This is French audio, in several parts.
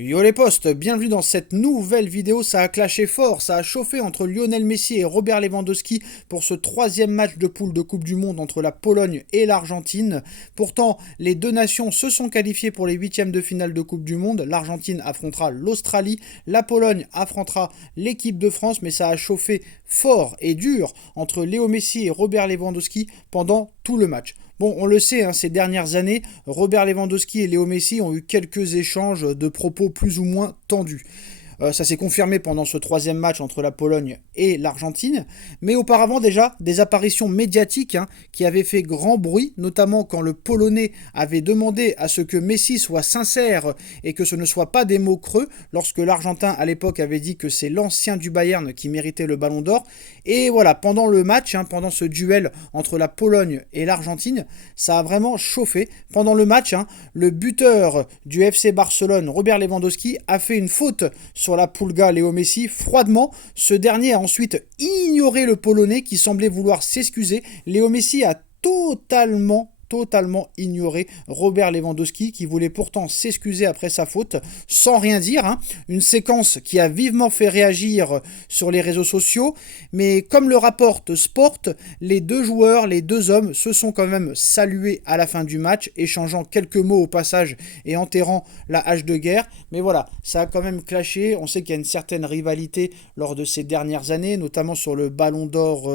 Yo les postes, bienvenue dans cette nouvelle vidéo. Ça a clashé fort, ça a chauffé entre Lionel Messi et Robert Lewandowski pour ce troisième match de poule de Coupe du Monde entre la Pologne et l'Argentine. Pourtant, les deux nations se sont qualifiées pour les huitièmes de finale de Coupe du Monde. L'Argentine affrontera l'Australie, la Pologne affrontera l'équipe de France, mais ça a chauffé fort et dur entre Léo Messi et Robert Lewandowski pendant tout le match. Bon, on le sait, ces dernières années, Robert Lewandowski et Léo Messi ont eu quelques échanges de propos plus ou moins tendus. Ça s'est confirmé pendant ce troisième match entre la Pologne et l'Argentine. Mais auparavant déjà, des apparitions médiatiques qui avaient fait grand bruit, notamment quand le Polonais avait demandé à ce que Messi soit sincère et que ce ne soit pas des mots creux, lorsque l'Argentin à l'époque avait dit que c'est l'ancien du Bayern qui méritait le Ballon d'Or. Et voilà, pendant le match, pendant ce duel entre la Pologne et l'Argentine, ça a vraiment chauffé. Pendant le match, le buteur du FC Barcelone, Robert Lewandowski, a fait une faute sur la Pulga Léo Messi froidement. Ce dernier a ensuite ignoré le Polonais qui semblait vouloir s'excuser. Léo Messi a totalement ignoré Robert Lewandowski qui voulait pourtant s'excuser après sa faute sans rien dire. Une séquence qui a vivement fait réagir sur les réseaux sociaux, mais comme le rapporte Sport, les deux joueurs, les deux hommes se sont quand même salués à la fin du match, échangeant quelques mots au passage et enterrant la hache de guerre. Mais voilà, ça a quand même clashé. On sait qu'il y a une certaine rivalité lors de ces dernières années, notamment sur le Ballon d'Or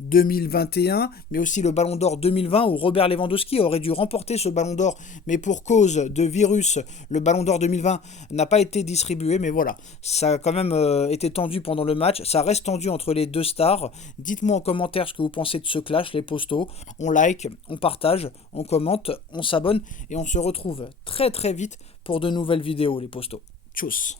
2021, mais aussi le Ballon d'Or 2020 où Robert Lewandowski aurait dû remporter ce Ballon d'Or, mais pour cause de virus, le Ballon d'Or 2020 n'a pas été distribué. Mais voilà, ça a quand même été tendu pendant le match. Ça reste tendu entre les deux stars. Dites-moi en commentaire ce que vous pensez de ce clash, les postos. On like, on partage, on commente, on s'abonne et on se retrouve très vite pour de nouvelles vidéos, les postos. Tchuss.